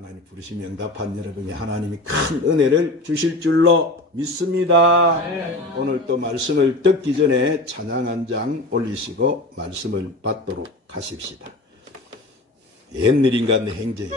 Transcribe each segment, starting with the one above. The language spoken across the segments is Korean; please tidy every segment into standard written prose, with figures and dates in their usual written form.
하나님 부르시면 응답한 여러분이 하나님이 큰 은혜를 주실 줄로 믿습니다. 오늘 또 말씀을 듣기 전에 찬양 한 장 올리시고 말씀을 받도록 하십시다. 옛일인가 내 행제에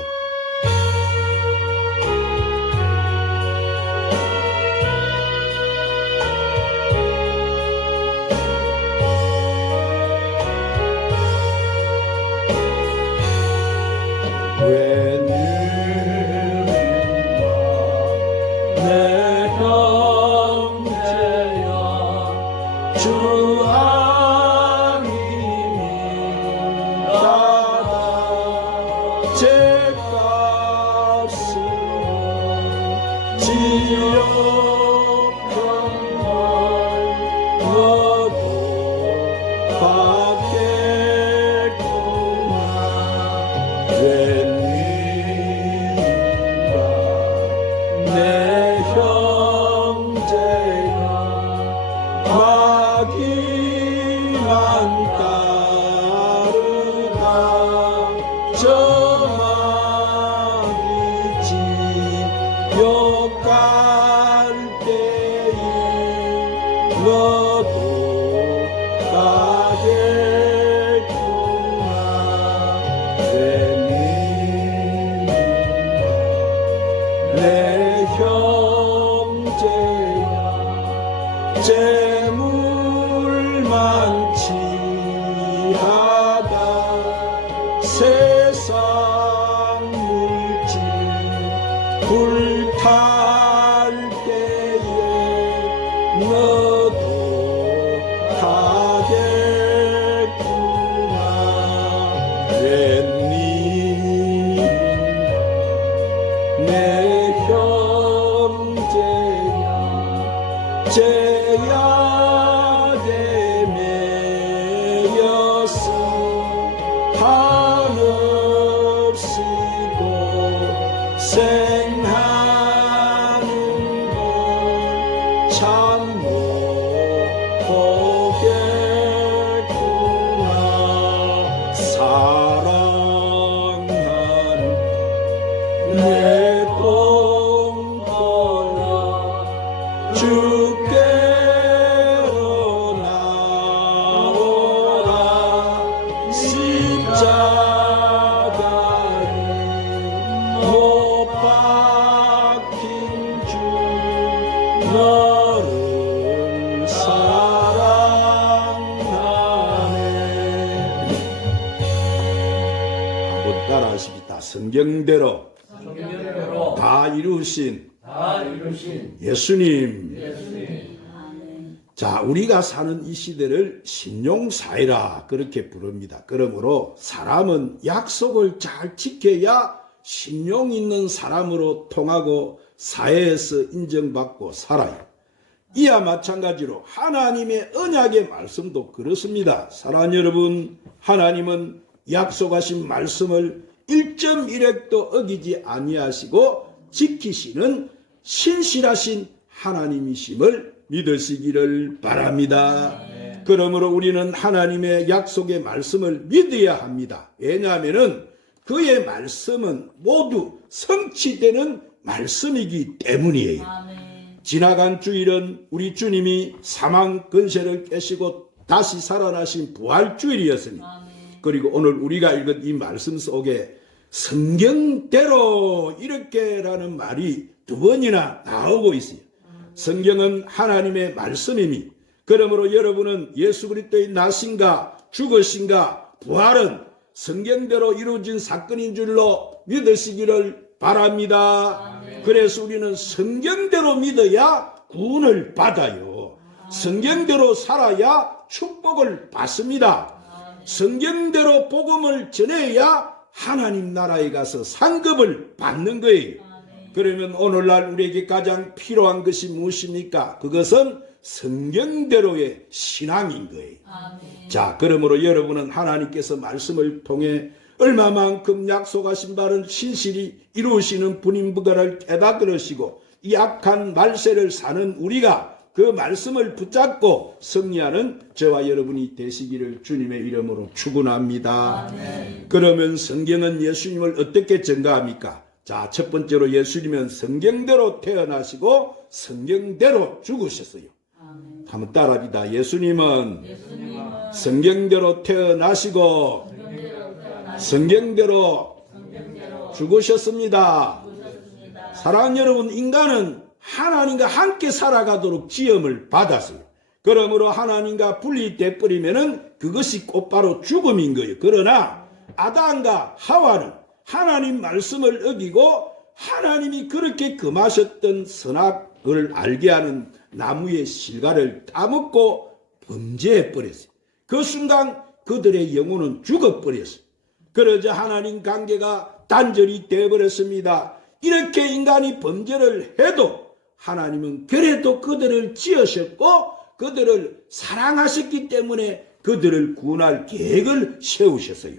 성경대로 다 이루신 예수님. 자, 우리가 사는 이 시대를 신용사회라 그렇게 부릅니다. 그러므로 사람은 약속을 잘 지켜야 신용 있는 사람으로 통하고 사회에서 인정받고 살아요. 이와 마찬가지로 하나님의 언약의 말씀도 그렇습니다. 사랑하는 여러분, 하나님은 약속하신 말씀을 1.1획도 어기지 아니하시고 지키시는 신실하신 하나님이심을 믿으시기를 바랍니다. 그러므로 우리는 하나님의 약속의 말씀을 믿어야 합니다. 왜냐하면 그의 말씀은 모두 성취되는 말씀이기 때문이에요. 지나간 주일은 우리 주님이 사망 근세를 깨시고 다시 살아나신 부활주일이었으니, 그리고 오늘 우리가 읽은 이 말씀 속에 성경대로 이렇게라는 말이 두 번이나 나오고 있어요. 성경은 하나님의 말씀이니, 그러므로 여러분은 예수 그리스도의 나신가 죽으신가 부활은 성경대로 이루어진 사건인 줄로 믿으시기를 바랍니다. 그래서 우리는 성경대로 믿어야 구원을 받아요. 성경대로 살아야 축복을 받습니다. 성경대로 복음을 전해야 하나님 나라에 가서 상급을 받는 거예요. 그러면 오늘날 우리에게 가장 필요한 것이 무엇입니까? 그것은 성경대로의 신앙인 거예요. 자, 그러므로 여러분은 하나님께서 말씀을 통해 얼마만큼 약속하신 바를 신실히 이루시는 분인 것을 깨닫으시고 이 악한 말세를 사는 우리가 그 말씀을 붙잡고 승리하는 저와 여러분이 되시기를 주님의 이름으로 축원합니다. 그러면 성경은 예수님을 어떻게 증거합니까? 자, 첫 번째로 예수님은 성경대로 태어나시고 성경대로 죽으셨어요. 한번 따라합니다. 예수님은 성경대로 태어나시고 성경대로 죽으셨습니다. 사랑하는 여러분, 인간은 하나님과 함께 살아가도록 지음을 받았어요. 그러므로 하나님과 분리돼 버리면은 그것이 곧바로 죽음인 거예요. 그러나 아담과 하와는 하나님 말씀을 어기고 하나님이 그렇게 금하셨던 선악을 알게 하는 나무의 실과를 따먹고 범죄해 버렸어요. 그 순간 그들의 영혼은 죽어버렸어요. 그러자 하나님 관계가 단절이 되어버렸습니다. 이렇게 인간이 범죄를 해도 하나님은 그래도 그들을 지으셨고 그들을 사랑하셨기 때문에 그들을 구원할 계획을 세우셨어요.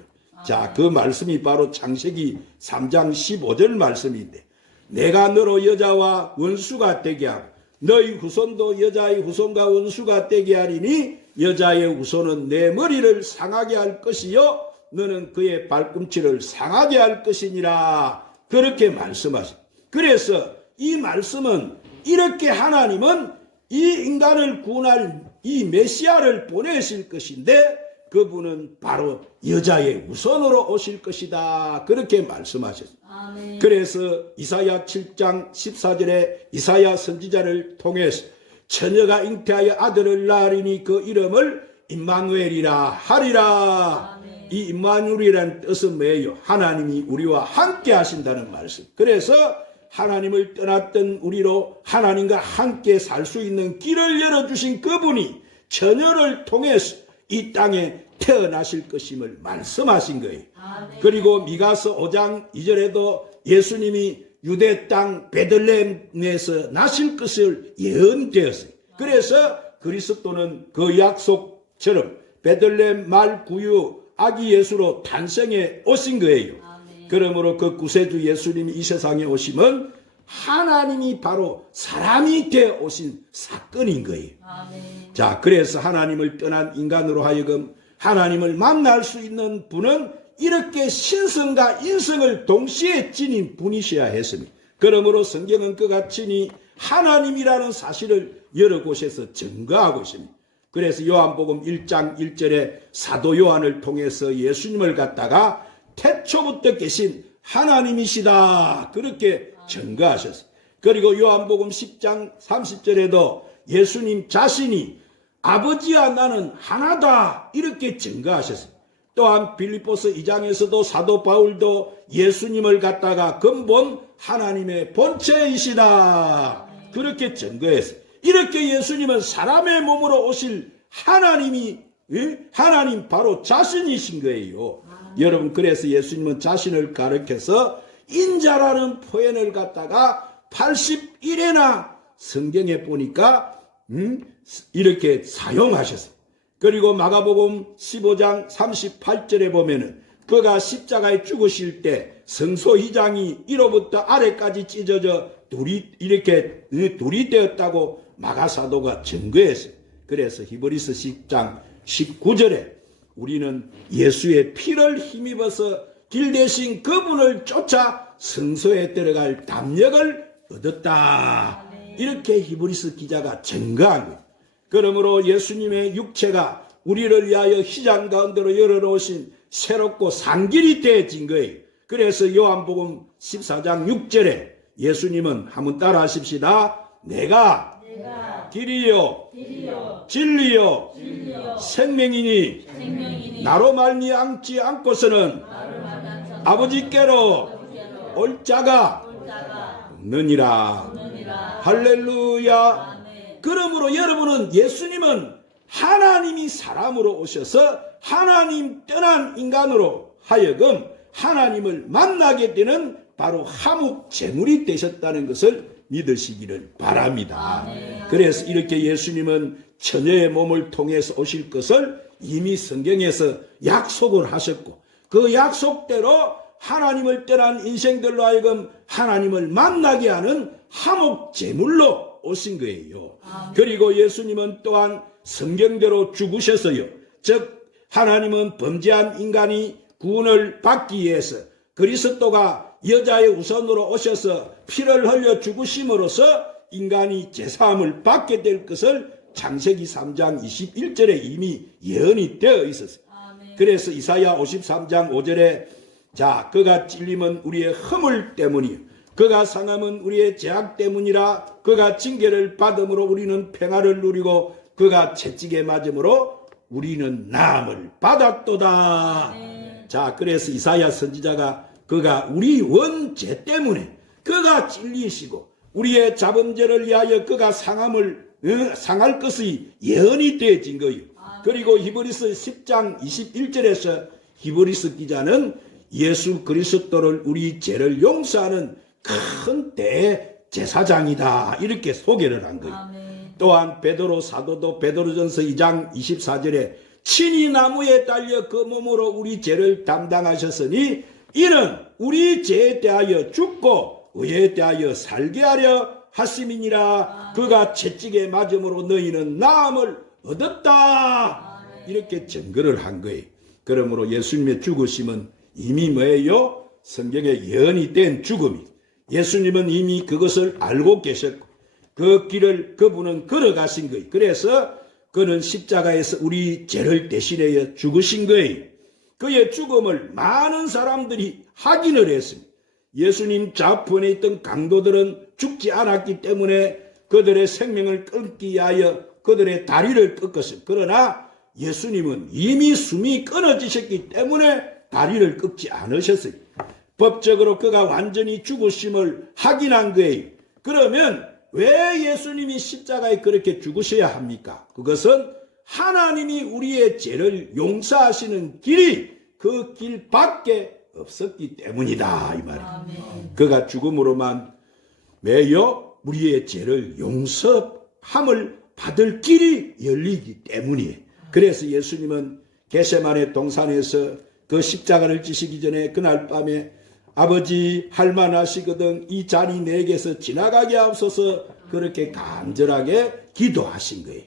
자, 그 말씀이 바로 창세기 3장 15절 말씀인데, 내가 너로 여자와 원수가 되게 하고 너희 후손도 여자의 후손과 원수가 되게 하리니 여자의 후손은 내 머리를 상하게 할 것이요 너는 그의 발꿈치를 상하게 할 것이니라. 그렇게 말씀하십니다. 그래서 이 말씀은 이렇게 하나님은 이 인간을 구원할 이 메시아를 보내실 것인데 그분은 바로 여자의 후손으로 오실 것이다. 그렇게 말씀하셨습니다. 아멘. 그래서 이사야 7장 14절에 이사야 선지자를 통해서 처녀가 잉태하여 아들을 낳으리니 그 이름을 임마누엘이라 하리라. 아멘. 이 임마누엘이라는 뜻은 뭐예요? 하나님이 우리와 함께 하신다는 말씀. 그래서 하나님을 떠났던 우리로 하나님과 함께 살 수 있는 길을 열어주신 그분이 처녀를 통해서 이 땅에 태어나실 것임을 말씀하신 거예요. 아멘. 그리고 미가서 5장 2절에도 예수님이 유대 땅 베들레헴에서 나실 것을 예언되었어요. 그래서 그리스도는 그 약속처럼 베들레헴 말 구유 아기 예수로 탄생해 오신 거예요. 아멘. 그러므로 그 구세주 예수님이 이 세상에 오심은 하나님이 바로 사람이 되어 오신 사건인 거예요. 아멘. 자, 그래서 하나님을 떠난 인간으로 하여금 하나님을 만날 수 있는 분은 이렇게 신성과 인성을 동시에 지닌 분이셔야 했습니다. 그러므로 성경은 그가 친히 하나님이라는 사실을 여러 곳에서 증거하고 있습니다. 그래서 요한복음 1장 1절에 사도 요한을 통해서 예수님을 갖다가 태초부터 계신 하나님이시다 그렇게 증거하셨어요. 그리고 요한복음 10장 30절에도 예수님 자신이 아버지와 나는 하나다 이렇게 증거하셨어요. 또한 빌립보서 2장에서도 사도 바울도 예수님을 갖다가 근본 하나님의 본체이시다 그렇게 증거했어요. 이렇게 예수님은 사람의 몸으로 오실 하나님이 하나님 바로 자신이신 거예요. 여러분, 그래서 예수님은 자신을 가르쳐서 인자라는 표현을 갖다가 81회나 성경에 보니까 이렇게 사용하셨어요. 그리고 마가복음 15장 38절에 보면은 그가 십자가에 죽으실 때 성소 휘장이 위로부터 아래까지 찢어져 둘이 되었다고 마가사도가 증거했어요. 그래서 히브리서 10장 19절에 우리는 예수의 피를 힘입어서 길 대신 그분을 쫓아 성소에 들어갈 담력을 얻었다. 이렇게 히브리서 기자가 증거한 거예요. 그러므로 예수님의 육체가 우리를 위하여 휘장 가운데로 열어놓으신 새롭고 산길이 되어진 거예요. 그래서 요한복음 14장 6절에 예수님은 한번 따라 하십시다. 내가 길이요 진리요 생명이니 나로 말미암지 않고서는 아버지께로 올 자가 없느니라. 할렐루야. 그러므로 여러분은 예수님은 하나님이 사람으로 오셔서 하나님 떠난 인간으로 하여금 하나님을 만나게 되는 바로 화목 제물이 되셨다는 것을 믿으시기를 바랍니다. 그래서 이렇게 예수님은 처녀의 몸을 통해서 오실 것을 이미 성경에서 약속을 하셨고 그 약속대로 하나님을 떠난 인생들로 하여금 하나님을 만나게 하는 화목 제물로 오신 거예요. 그리고 예수님은 또한 성경대로 죽으셨어요. 즉 하나님은 범죄한 인간이 구원을 받기 위해서 그리스도가 여자의 우선으로 오셔서 피를 흘려 죽으심으로써 인간이 제사함을 받게 될 것을 창세기 3장 21절에 이미 예언이 되어 있었어요. 그래서 이사야 53장 5절에 자, 그가 찔림은 우리의 허물 때문이요 그가 상함은 우리의 죄악 때문이라. 그가 징계를 받음으로 우리는 평화를 누리고 그가 채찍에 맞음으로 우리는 나음을 받았도다. 자, 그래서 이사야 선지자가 그가 우리 원죄 때문에 그가 찔리시고 우리의 자범죄를 위하여 그가 상할 것이 예언이 되어진 거예요. 그리고 히브리서 10장 21절에서 히브리서 기자는 예수 그리스도를 우리 죄를 용서하는 큰 대제사장이다 이렇게 소개를 한 거예요. 또한 베드로 사도도 베드로전서 2장 24절에 친히 나무에 달려 그 몸으로 우리 죄를 담당하셨으니 이는 우리 죄에 대하여 죽고 의에 대하여 살게 하려 하심이니라. 그가 채찍에 맞음으로 너희는 나음을 얻었다 이렇게 증거를 한 거예요. 그러므로 예수님의 죽으심은 이미 뭐예요? 성경에 예언이 된 죽음이. 예수님은 이미 그것을 알고 계셨고 그 길을 그분은 걸어가신 거예요. 그래서 그는 십자가에서 우리 죄를 대신하여 죽으신 거예요. 그의 죽음을 많은 사람들이 확인을 했습니다. 예수님 좌편에 있던 강도들은 죽지 않았기 때문에 그들의 생명을 끊기 위하여 그들의 다리를 꺾었습니다. 그러나 예수님은 이미 숨이 끊어지셨기 때문에 다리를 꺾지 않으셨어요. 법적으로 그가 완전히 죽으심을 확인한 거예요. 그러면 왜 예수님이 십자가에 그렇게 죽으셔야 합니까? 그것은 하나님이 우리의 죄를 용서하시는 길이 그 길밖에 없었기 때문이다 이 말이에요. 그가 죽음으로만 매여 우리의 죄를 용서함을 받을 길이 열리기 때문이에요. 그래서 예수님은 겟세마네 동산에서 그 십자가를 지시기 전에 그날 밤에 아버지 할만하시거든 이 잔이 내게서 지나가게 하옵소서 그렇게 간절하게 기도하신 거예요.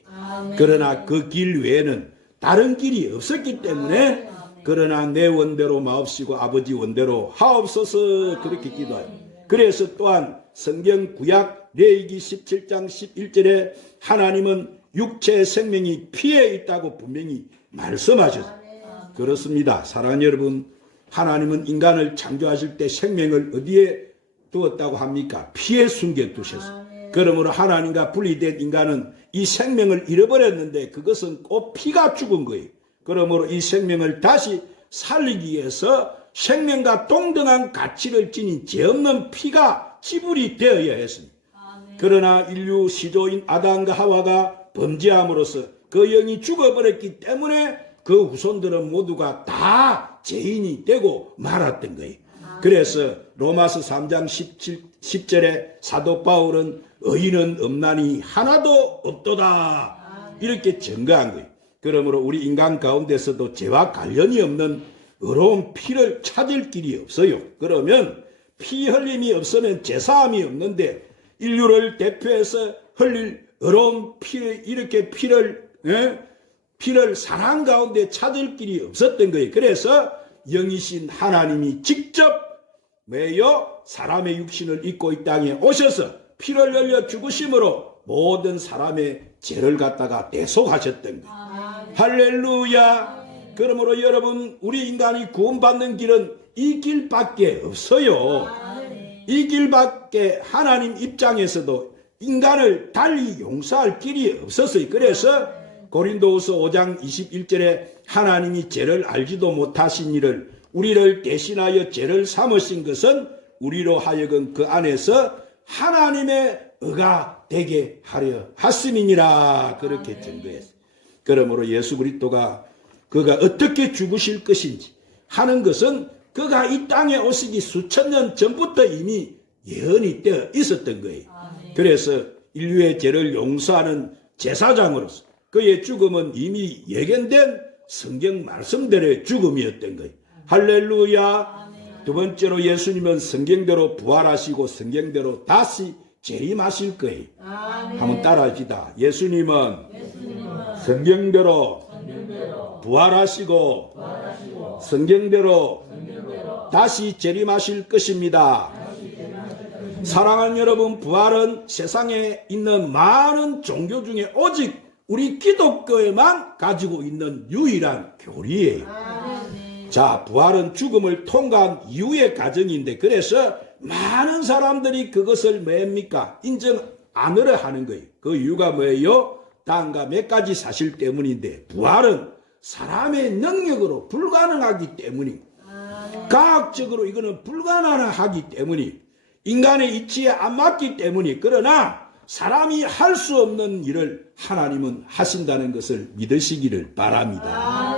그러나 그 길 외에는 다른 길이 없었기 때문에 그러나 내 원대로 마옵시고 아버지 원대로 하옵소서 그렇게 기도해요. 그래서 또한 성경 구약 레위기 17장 11절에 하나님은 육체의 생명이 피에 있다고 분명히 말씀하셨어요. 그렇습니다. 사랑하는 여러분, 하나님은 인간을 창조하실 때 생명을 어디에 두었다고 합니까? 피에 숨겨 두셨어요. 그러므로 하나님과 분리된 인간은 이 생명을 잃어버렸는데 그것은 꼭 피가 죽은 거예요. 그러므로 이 생명을 다시 살리기 위해서 생명과 동등한 가치를 지닌 죄 없는 피가 지불이 되어야 했습니다. 그러나 인류 시조인 아담과 하와가 범죄함으로써 그 영이 죽어버렸기 때문에 그 후손들은 모두가 다 죄인이 되고 말았던 거예요. 그래서 로마서 3장 10절에 사도 바울은 의인은 없나니 하나도 없도다 이렇게 증거한 거예요. 그러므로 우리 인간 가운데서도 죄와 관련이 없는 의로운 피를 찾을 길이 없어요. 그러면 피 흘림이 없으면 제사함이 없는데 인류를 대표해서 흘릴 의로운 피를 이렇게 피를 사랑 가운데 찾을 길이 없었던 거예요. 그래서 영이신 하나님이 직접 매여 사람의 육신을 입고 이 땅에 오셔서 피를 흘려 죽으심으로 모든 사람의 죄를 갖다가 대속하셨던 거예요. 할렐루야. 그러므로 여러분 우리 인간이 구원받는 길은 이 길밖에 없어요. 이 길밖에 하나님 입장에서도 인간을 달리 용서할 길이 없었어요. 그래서 고린도후서 5장 21절에 하나님이 죄를 알지도 못하신 이를 우리를 대신하여 죄를 삼으신 것은 우리로 하여금 그 안에서 하나님의 의가 되게 하려 하심이니라 그렇게 증거했어요. 그러므로 예수 그리스도가 그가 어떻게 죽으실 것인지 하는 것은 그가 이 땅에 오시기 수천 년 전부터 이미 예언이 되어 있었던 거예요. 그래서 인류의 죄를 용서하는 제사장으로서 그의 죽음은 이미 예견된 성경 말씀대로의 죽음이었던 거예요. 할렐루야. 두 번째로 예수님은 성경대로 부활하시고 성경대로 다시 재림하실 거예요. 한번 따라합시다. 예수님은 성경대로 부활하시고 성경대로 다시 재림하실 것입니다. 사랑하는 여러분, 부활은 세상에 있는 많은 종교 중에 오직 우리 기독교에만 가지고 있는 유일한 교리예요. 자, 부활은 죽음을 통과한 이후의 과정인데, 그래서 많은 사람들이 그것을 뭡니까? 인정 안으려 하는 거예요. 그 이유가 뭐예요? 다음과 몇 가지 사실 때문인데, 부활은 사람의 능력으로 불가능하기 때문이고, 과학적으로 이거는 불가능하기 때문이, 인간의 이치에 안 맞기 때문이, 그러나 사람이 할 수 없는 일을 하나님은 하신다는 것을 믿으시기를 바랍니다.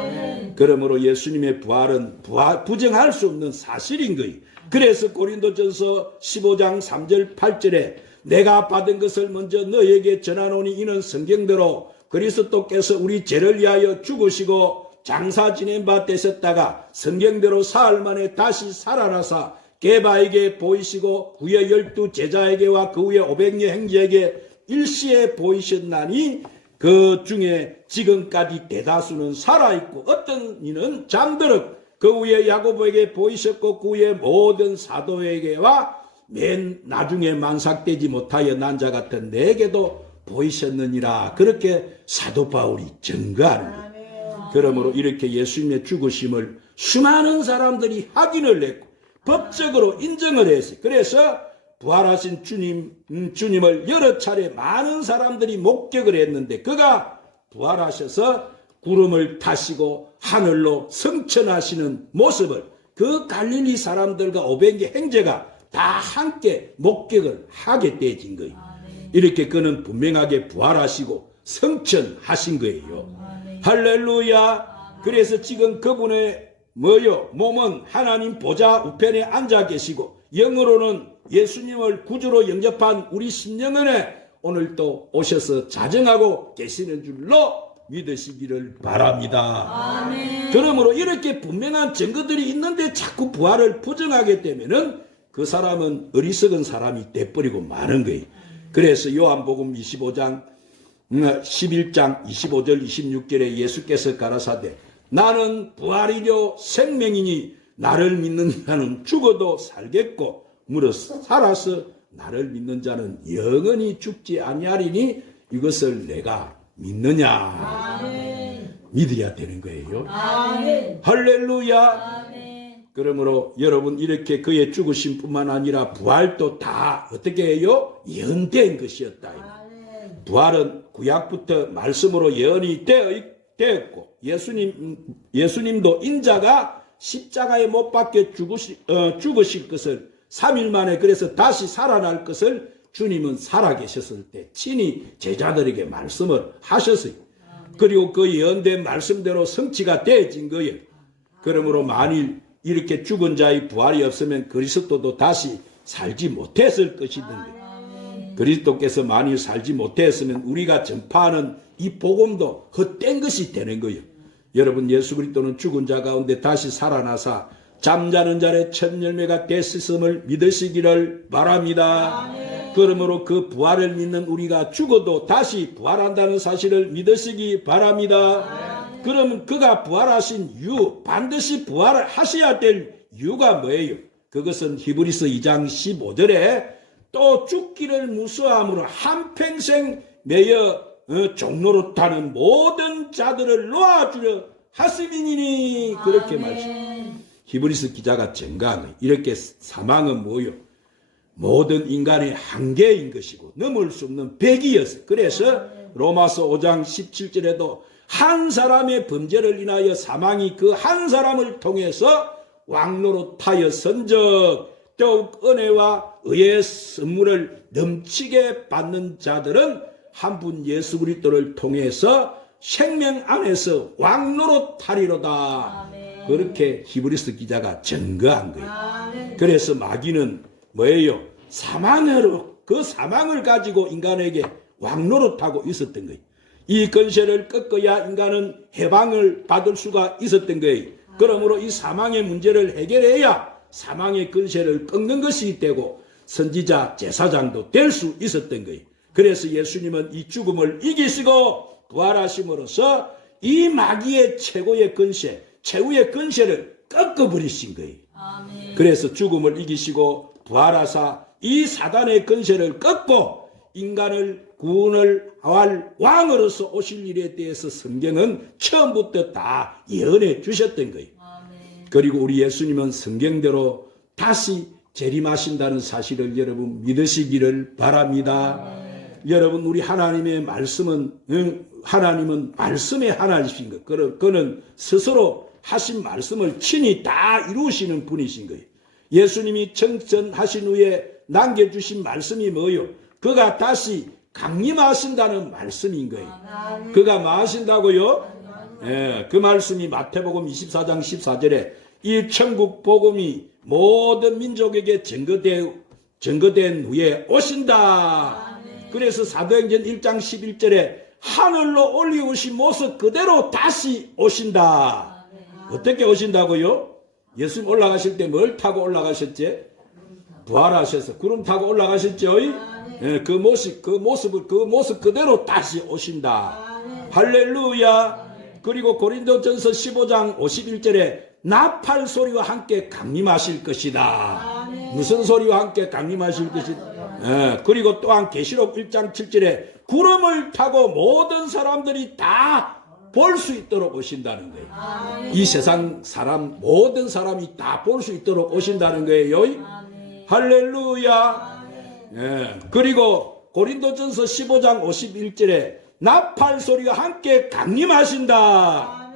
그러므로 예수님의 부활은 부정할 수 없는 사실인 거예요. 그래서 고린도전서 15장 3절 8절에 내가 받은 것을 먼저 너에게 전하노니 이는 성경대로 그리스도께서 우리 죄를 위하여 죽으시고 장사 지낸 바 되셨다가 성경대로 사흘 만에 다시 살아나사 게바에게 보이시고 후에 12 제자에게와 그 후에 500여 형제에게 일시에 보이셨나니 그 중에 지금까지 대다수는 살아있고 어떤 이는 잠들었고 그 후에 야고보에게 보이셨고 그 후에 모든 사도에게와 맨 나중에 만삭되지 못하여 난 자 같은 내게도 보이셨느니라. 그렇게 사도 바울이 증거하는 거예요. 그러므로 이렇게 예수님의 죽으심을 수많은 사람들이 확인을 했고 법적으로 인정을 했어요. 그래서 부활하신 주님을 여러 차례 많은 사람들이 목격을 했는데 그가 부활하셔서 구름을 타시고 하늘로 승천하시는 모습을 그 갈릴리 사람들과 500개 형제가 다 함께 목격을 하게 되어진 거예요. 이렇게 그는 분명하게 부활하시고 승천하신 거예요. 할렐루야. 그래서 지금 그분의 몸은 하나님 보좌 우편에 앉아 계시고 영으로는 예수님을 구주로 영접한 우리 심령원에 오늘도 오셔서 자정하고 계시는 줄로 믿으시기를 바랍니다. 아멘. 그러므로 이렇게 분명한 증거들이 있는데 자꾸 부활을 부정하게 되면은 그 사람은 어리석은 사람이 돼버리고 마는 거예요. 그래서 요한복음 25장 11장 25절 26절에 예수께서 가라사대 나는 부활이요 생명이니 나를 믿는 자는 죽어도 살겠고 무릇 살아서 나를 믿는 자는 영원히 죽지 아니하리니 이것을 내가 믿느냐. 아멘. 믿어야 되는 거예요. 아멘. 할렐루야. 아멘. 그러므로 여러분 이렇게 그의 죽으심뿐만 아니라 부활도 다 어떻게 해요? 예언된 것이었다. 아멘. 부활은 구약부터 말씀으로 예언이 되었고 예수님도 인자가 십자가에 못 박혀 죽으실 것을 3일 만에 그래서 다시 살아날 것을 주님은 살아계셨을 때 친히 제자들에게 말씀을 하셨어요. 그리고 그 예언된 말씀대로 성취가 되어진 거예요. 그러므로 만일 이렇게 죽은 자의 부활이 없으면 그리스도도 다시 살지 못했을 것이던데 그리스도께서 만일 살지 못했으면 우리가 전파하는 이 복음도 헛된 것이 되는 거예요. 여러분 예수 그리스도는 죽은 자 가운데 다시 살아나사 잠자는 자의 첫 열매가 됐음을 믿으시기를 바랍니다. 아멘. 그러므로 그 부활을 믿는 우리가 죽어도 다시 부활한다는 사실을 믿으시기 바랍니다. 아멘. 그러면 그가 부활하신 이유 반드시 부활을 하셔야 될 이유가 뭐예요? 그것은 히브리서 2장 15절에 또 죽기를 무수함으로 한평생 매여 종로로 타는 모든 자들을 놓아주려 하심이니니 그렇게 말씀. 히브리서 기자가 증가한 거예요. 이렇게 사망은 뭐요? 모든 인간의 한계인 것이고 넘을 수 없는 벽이었어요. 그래서 로마서 5장 17절에도 한 사람의 범죄를 인하여 사망이 그 한 사람을 통해서 왕노릇하여 선적 더욱 은혜와 의의 선물을 넘치게 받는 자들은 한 분 예수 그리스도를 통해서 생명 안에서 왕노릇하리로다. 그렇게 히브리서 기자가 증거한 거예요. 그래서 마귀는 뭐예요? 사망으로 그 사망을 가지고 인간에게 왕노릇하고 있었던 거예요. 이 권세를 꺾어야 인간은 해방을 받을 수가 있었던 거예요. 그러므로 이 사망의 문제를 해결해야 사망의 권세를 꺾는 것이 되고 선지자 제사장도 될 수 있었던 거예요. 그래서 예수님은 이 죽음을 이기시고 부활하심으로써 이 마귀의 최고의 권세 최후의 권세를 꺾어버리신 거예요. 그래서 죽음을 이기시고 부활하사 이 사단의 권세를 꺾고 인간을 구원을 할 왕으로서 오실 일에 대해서 성경은 처음부터 다 예언해 주셨던 거예요. 그리고 우리 예수님은 성경대로 다시 재림하신다는 사실을 여러분 믿으시기를 바랍니다. 여러분 우리 하나님의 말씀은 하나님은 말씀의 하나님이신 것. 그는 스스로 하신 말씀을 친히 다 이루시는 분이신 거예요. 예수님이 청천하신 후에 남겨주신 말씀이 뭐요? 그가 다시 강림하신다는 말씀인 거예요. 그가 뭐 하신다고요? 예, 그 말씀이 마태복음 24장 14절에 이 천국 복음이 모든 민족에게 증거된 후에 오신다. 그래서 사도행전 1장 11절에 하늘로 올리우신 모습 그대로 다시 오신다. 어떻게 오신다고요? 예수님 올라가실 때 뭘 타고 올라가셨지? 부활하셔서 구름 타고 올라가셨죠? 예, 그 모습 그대로 다시 오신다. 할렐루야. 그리고 고린도전서 15장 51절에 나팔 소리와 함께 강림하실 것이다. 무슨 소리와 함께 강림하실 것이다. 예, 그리고 또한 계시록 1장 7절에 구름을 타고 모든 사람들이 다 볼 수 있도록 오신다는 거예요. 이 세상 사람 모든 사람이 다 볼 수 있도록 오신다는 거예요. 할렐루야. 예, 그리고 고린도전서 15장 51절에 나팔 소리와 함께 강림하신다.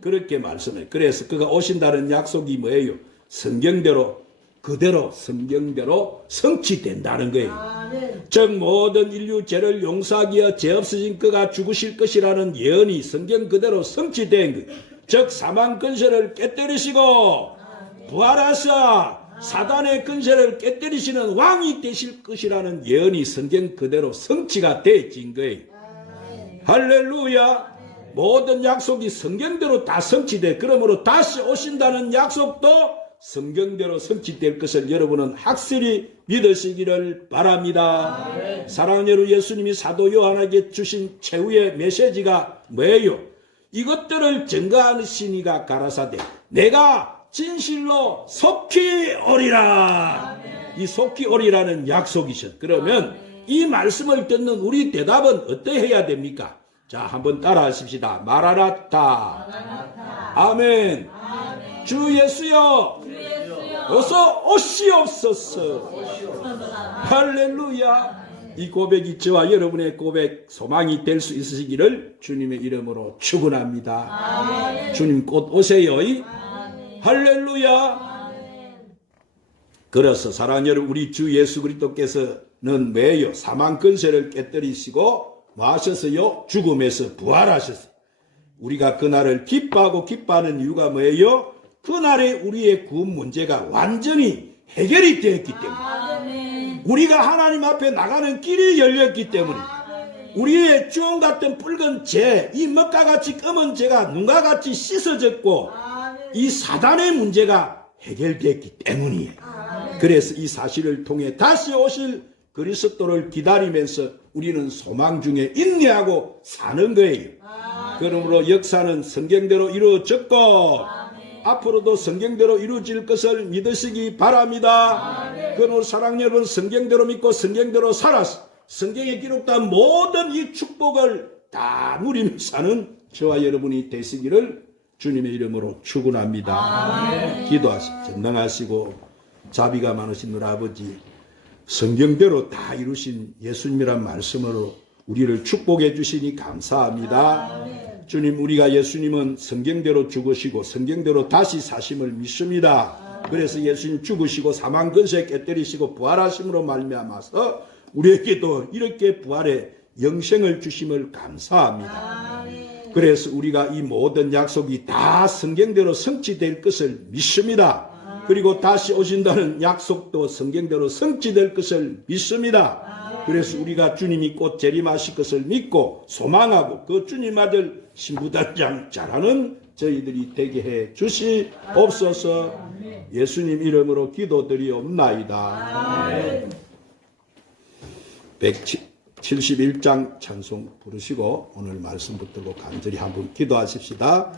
그렇게 말씀해요. 그래서 그가 오신다는 약속이 뭐예요? 성경대로 그대로 성경대로 성취된다는 거예요. 즉 모든 인류 죄를 용서하기 위해 죄 없으신 그가 죽으실 것이라는 예언이 성경 그대로 성취된 거예요. 즉 사망 권세를 깨뜨리시고 부활하사 사단의 권세를 깨뜨리시는 왕이 되실 것이라는 예언이 성경 그대로 성취가 되어진 거예요. 할렐루야. 모든 약속이 성경대로 다 성취돼. 그러므로 다시 오신다는 약속도 성경대로 성취될 것을 여러분은 확실히 믿으시기를 바랍니다. 사랑하는 여러분, 예수님이 사도 요한에게 주신 최후의 메시지가 뭐예요? 이것들을 증거하시니가 가라사대 내가 진실로 속히 오리라. 이 속히 오리라는 약속이셨. 그러면 이 말씀을 듣는 우리 대답은 어떠해야 됩니까? 자, 한번 따라 하십시다. 마라나타. 아멘. 주 예수여, 어서 오시옵소서. 할렐루야. 이 고백이 저와 여러분의 고백, 소망이 될 수 있으시기를 주님의 이름으로 축원합니다. 주님 곧 오세요. 할렐루야. 그래서 사랑하는 여러분, 우리 주 예수 그리스도께서는 왜요? 사망 권세를 깨뜨리시고 뭐 하셨어요? 죽음에서 부활하셨어요. 우리가 그날을 기뻐하는 이유가 뭐예요? 그날에 우리의 구원 문제가 완전히 해결이 되었기 때문에, 우리가 하나님 앞에 나가는 길이 열렸기 때문에, 우리의 주홍 같은 붉은 죄, 이 먹과 같이 검은 죄가 눈과 같이 씻어졌고 이 사단의 문제가 해결됐기 때문이에요. 그래서 이 사실을 통해 다시 오실 그리스도를 기다리면서 우리는 소망 중에 인내하고 사는 거예요. 그러므로 역사는 성경대로 이루어졌고 앞으로도 성경대로 이루어질 것을 믿으시기 바랍니다. 그러므로 사랑하는 여러분, 성경대로 믿고 성경대로 살아서 성경에 기록된 모든 이 축복을 다 누리며 사는 저와 여러분이 되시기를 주님의 이름으로 축원합니다. 기도하시고 전능하시고 자비가 많으신 우리 아버지, 성경대로 다 이루신 예수님이란 말씀으로 우리를 축복해 주시니 감사합니다. 주님, 우리가 예수님은 성경대로 죽으시고 성경대로 다시 사심을 믿습니다. 그래서 예수님 죽으시고 사망 권세 깨뜨리시고 부활하심으로 말미암아서 우리에게도 이렇게 부활의 영생을 주심을 감사합니다. 그래서 우리가 이 모든 약속이 다 성경대로 성취될 것을 믿습니다. 그리고 다시 오신다는 약속도 성경대로 성취될 것을 믿습니다. 그래서 우리가 주님이 곧 재림하실 것을 믿고 소망하고 그 주님 아들 신부단장 잘하는 저희들이 되게 해 주시옵소서. 예수님 이름으로 기도드리옵나이다. 171장 찬송 부르시고 오늘 말씀 붙들고 간절히 한번 기도하십시다.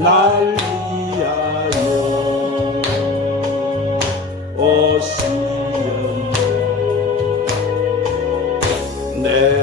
날 위하여 오시면 내